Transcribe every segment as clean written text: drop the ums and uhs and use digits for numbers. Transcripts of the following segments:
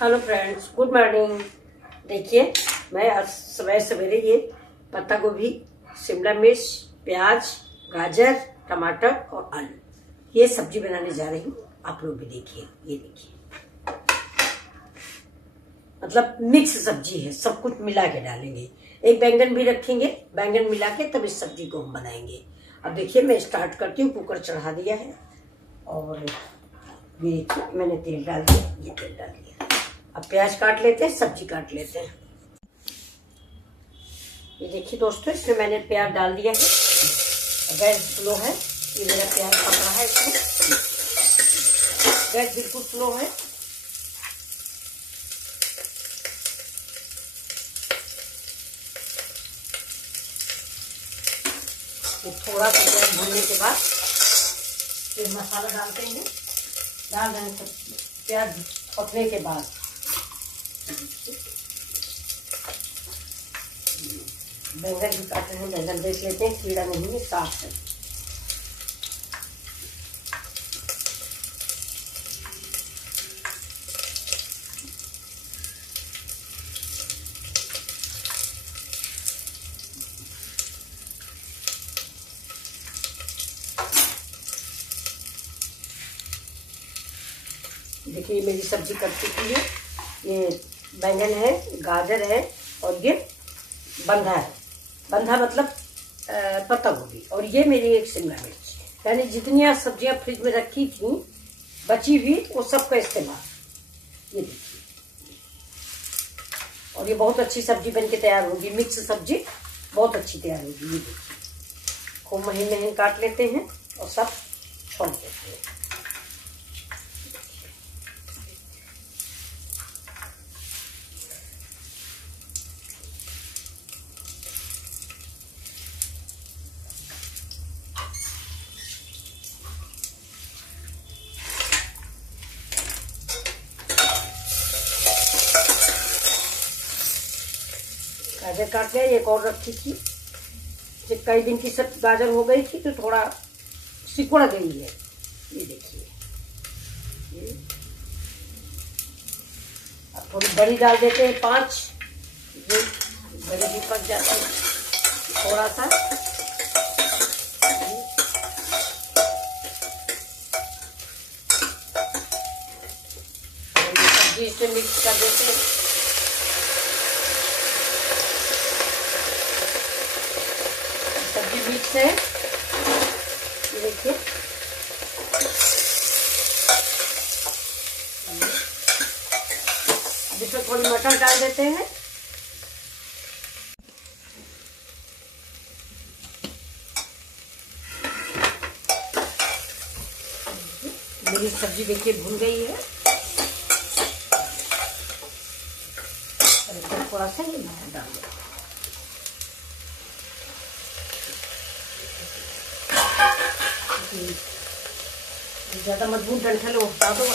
Hello friends, good morning. देखिए, मैं आज सुबह सवेरे ये पत्ता गोभी, शिमला मिर्च, प्याज, गाजर, टमाटर और आलू ये सब्जी बनाने जा रही हूँ। आप लोग भी देखिए, ये देखिए, मतलब मिक्स सब्जी है, सब कुछ मिला के डालेंगे। एक बैंगन भी रखेंगे, बैंगन मिला के तब इस सब्जी को हम बनाएंगे। अब देखिए, मैं स्टार्ट करती हूँ। कुकर चढ़ा दिया है और ये देखिए, मैंने तेल डाल दिया, ये तेल डाल दिया। अब प्याज काट लेते हैं, सब्जी काट लेते हैं। ये देखिए दोस्तों, इसमें मैंने प्याज डाल दिया है। गैस स्लो है, ये मेरा प्याज पक रहा है। इसमें गैस बिल्कुल स्लो है। तो थोड़ा सा प्याज भूनने के बाद फिर मसाला डालते हैं। डाल देंगे सब प्याज पकने के बाद। बैंगन भी काटे हैं, बैंगन देख लेते हैं, कीड़ा नहीं है, साफ है। देखिए, मेरी सब्जी कट चुकी है। ये बैंगन है, गाजर है और ये बंधा है। बंधा मतलब पत्ता गोभी, और ये मेरी एक शिमला मिर्च। यानी जितनी आज सब्जियां फ्रिज में रखी थी बची हुई, वो सबका इस्तेमाल। ये देखिए, और ये बहुत अच्छी सब्जी बनके तैयार होगी। मिक्स सब्जी बहुत अच्छी तैयार होगी। ये देखिए, खूब महीन महीन काट लेते हैं और सब छोड़ देते हैं। गाजर काट लिया, एक और रखी थी। कई दिन की सब गाजर हो गई थी तो थोड़ा सिकुड़ गई है। ये देखिए, अब थोड़ी बड़ी डाल देते हैं, 5। ये बड़ी भी पक जाती है थोड़ा सा। सब्जी इसमें मिक्स कर देते हैं। सब्जी मिक्स है, ये देखिए। अब इसमें थोड़ी मटर डाल देते हैं। मेरी सब्जी देखिए भुन गई है। थोड़ा सा ये नमक डाल दें। ज्यादा मजबूत डंठल हो, हटा दो।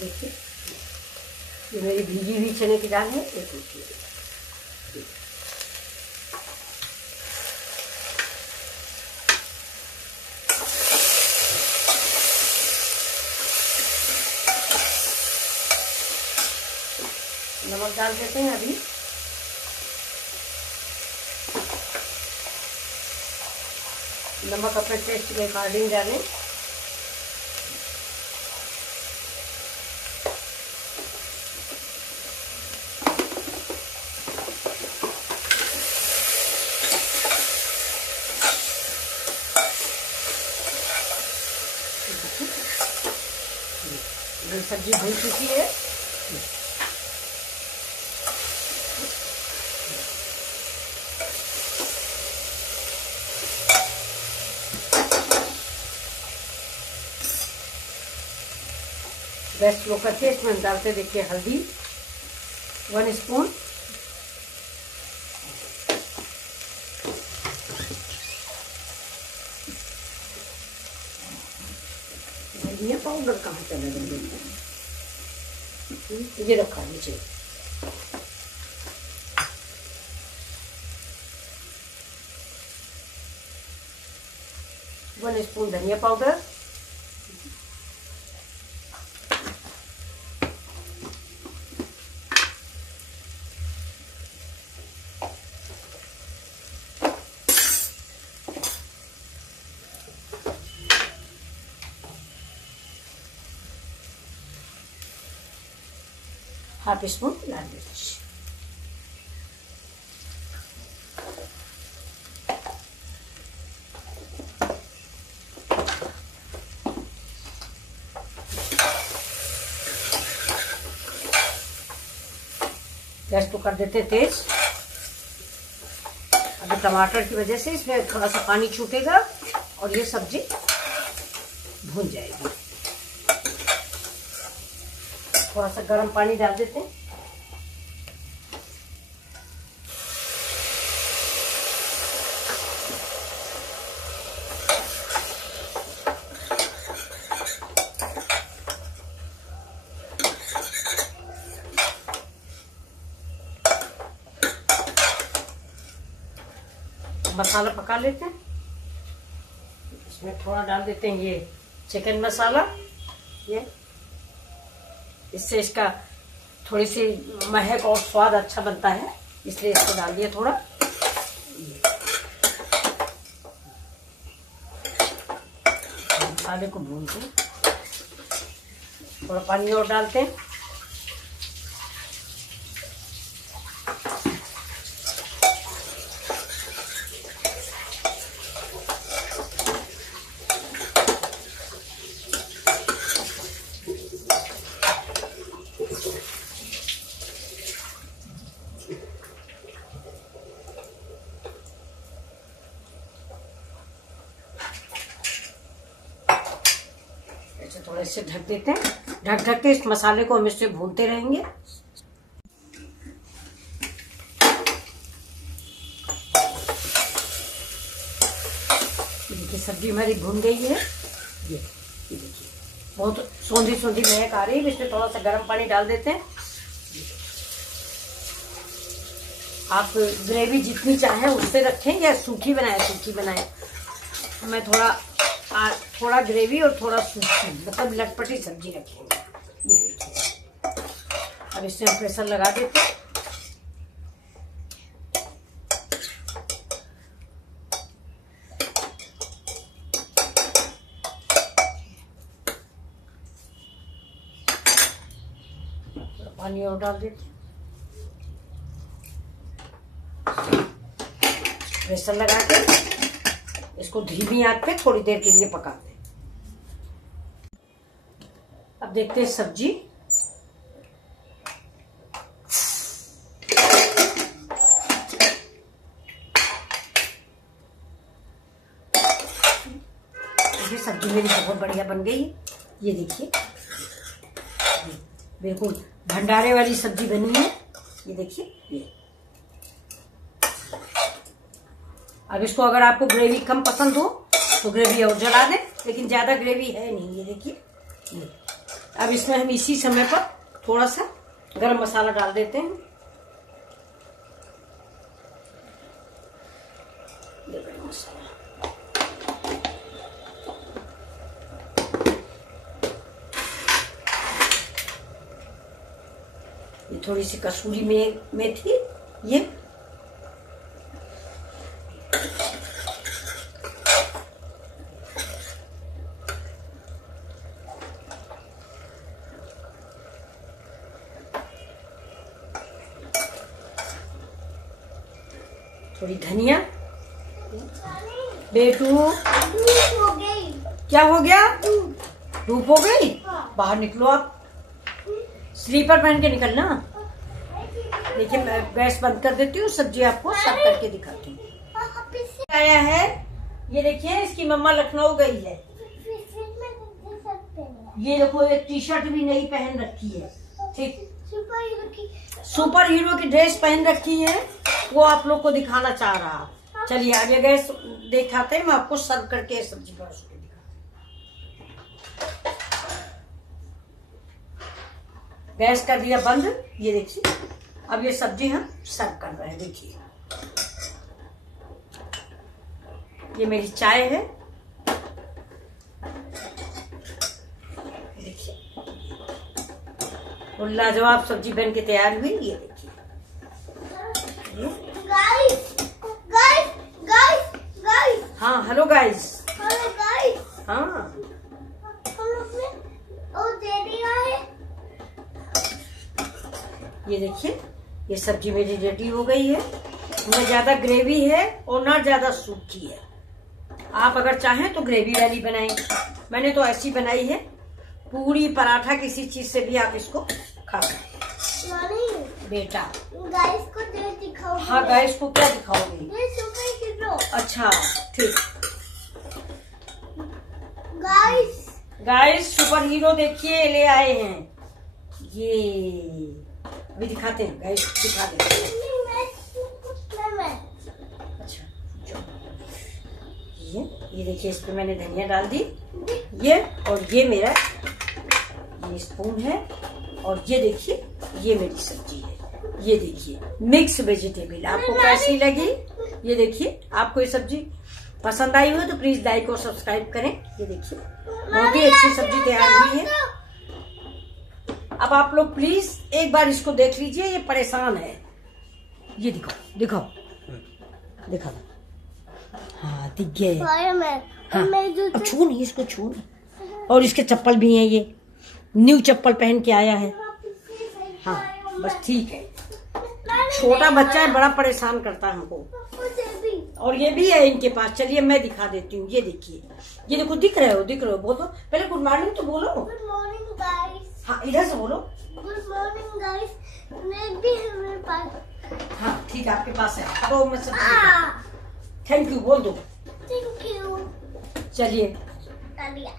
देखिए, ये मेरी भीगी हुई चने की दाल है। एक नमक डाल देते हैं अभी। नमक अपने टेस्ट के अकॉर्डिंग डालें। ये सब्जी भून चुकी है। गैस स्लो करके इसमें डालते देखिए हल्दी 1 स्पून, धनिया पाउडर कहाँ चला गया, ये रखा नीचे, वन स्पून धनिया पाउडर, हाफ स्पून लाल मिर्च, गैस को कर देते तेज। अभी टमाटर की वजह से इसमें थोड़ा सा पानी छूटेगा और ये सब्जी भून जाएगी। थोड़ा सा गर्म पानी डाल देते हैं। मसाला पका लेते हैं। इसमें थोड़ा डाल देते हैं ये चिकन मसाला, ये इससे इसका थोड़ी सी महक और स्वाद अच्छा बनता है, इसलिए इसको डाल दिया थोड़ा। मसाले को भूनते हैं, थोड़ा पानी और डालते हैं। थोड़ा इससे ढक देते हैं। ढक ढक के इस मसाले को हम इससे भूनते रहेंगे। देखिए सब्जी हमारी भून गई है। ये देखिए बहुत सौंधी सौंधी महक आ रही है। इसमें थोड़ा सा गर्म पानी डाल देते हैं। आप ग्रेवी जितनी चाहें उससे रखें या सूखी बनाएं। मैं थोड़ा ग्रेवी और थोड़ा सूखी, मतलब लटपटी सब्जी रखेंगे। ये देखिए अब इसमें हम प्रेशर लगा देते हैं। पानी और डाल देते हैं। प्रेशर लगा के इसको धीमी आंच पे थोड़ी देर के लिए पकाते हैं। अब देखते हैं सब्जी। ये सब्जी मेरी बहुत बढ़िया बन गई। ये देखिए बिल्कुल भंडारे वाली सब्जी बनी है। ये देखिए ये। अब इसको अगर आपको ग्रेवी कम पसंद हो तो ग्रेवी और जला दें, लेकिन ज्यादा ग्रेवी है नहीं। ये देखिए अब इसमें हम इसी समय पर थोड़ा सा गरम मसाला डाल देते हैं। गरम मसाला ये थोड़ी सी कसूरी मेथी, ये थोड़ी धनिया। बेटू क्या हो गया? धूप हो गई, बाहर निकलो आप, स्लीपर पहन के निकलना। देखिए मैं गैस बंद कर देती हूँ, सब्जी आपको सर्व करके दिखाती हूँ। आया है ये देखिए, इसकी मम्मा लखनऊ गई है। ये देखो एक टी शर्ट भी नई पहन रखी है, ठीक, सुपर हीरो की ड्रेस पहन रखी है, वो आप लोग को दिखाना चाह रहा। चलिए आगे गैस दिखाते हैं, मैं आपको सर्व करके सब्जी परोस के दिखाती हूँ। गैस कर दिया बंद, ये देखिए अब ये सब्जी हम सर्व कर रहे हैं। देखिए ये मेरी चाय है, देखिए और लाजवाब सब्जी बन के तैयार हुई। ये देखिए गाइस गाइस गाइस गाइस, हाँ हेलो गाइस, हेलो गाइस, हाँ हम लोग ने वो दे दिया है। ये देखिए ये सब्जी मेरी रेडी हो गई है, न ज्यादा ग्रेवी है और न ज्यादा सूखी है। आप अगर चाहें तो ग्रेवी वाली बनाएं, मैंने तो ऐसी बनाई है। पूरी पराठा किसी चीज से भी आप इसको खा सकते हैं। बेटा गाइस को दे दिखाओ। हाँ गाइस को क्या दिखाओगे? ये सुपर हीरो। अच्छा ठीक। गाइस सुपर हीरो देखिए ले आए हैं, ये अभी दिखाते हैं गाइस, दिखा देते हैं। अच्छा ये देखिए, इस पे मैंने धनिया डाल दी, ये और ये मेरा ये स्पून है, और ये देखिए ये मेरी सब्जी है। ये देखिए मिक्स वेजिटेबल, आपको कैसी लगी? ये देखिए आपको ये सब्जी पसंद आई हो तो प्लीज लाइक और सब्सक्राइब करें। ये देखिए बहुत ही अच्छी सब्जी तैयार हुई है। अब आप लोग प्लीज एक बार इसको देख लीजिए, ये परेशान है। ये दिखाओ दिखाओ दिखाओ, हाँ दिख गया। हाँ अब छू नहीं, इसको छू नहीं। और इसके चप्पल भी हैं, ये न्यू चप्पल पहन के आया है। हाँ बस ठीक है, छोटा बच्चा है, बड़ा परेशान करता है हमको। और ये भी है इनके पास, चलिए मैं दिखा देती हूँ। ये देखिए, ये देखो, दिख रहे हो बोलो पहले गुड मॉर्निंग तो बोलो। Good morning guys. हाँ इधर से बोलो गुड मॉर्निंग गाइस। नेट भी है मेरे पास। हाँ ठीक है, आपके पास है तो मैं सब थैंक यू बोल दो। Thank you. चलिए तालिया।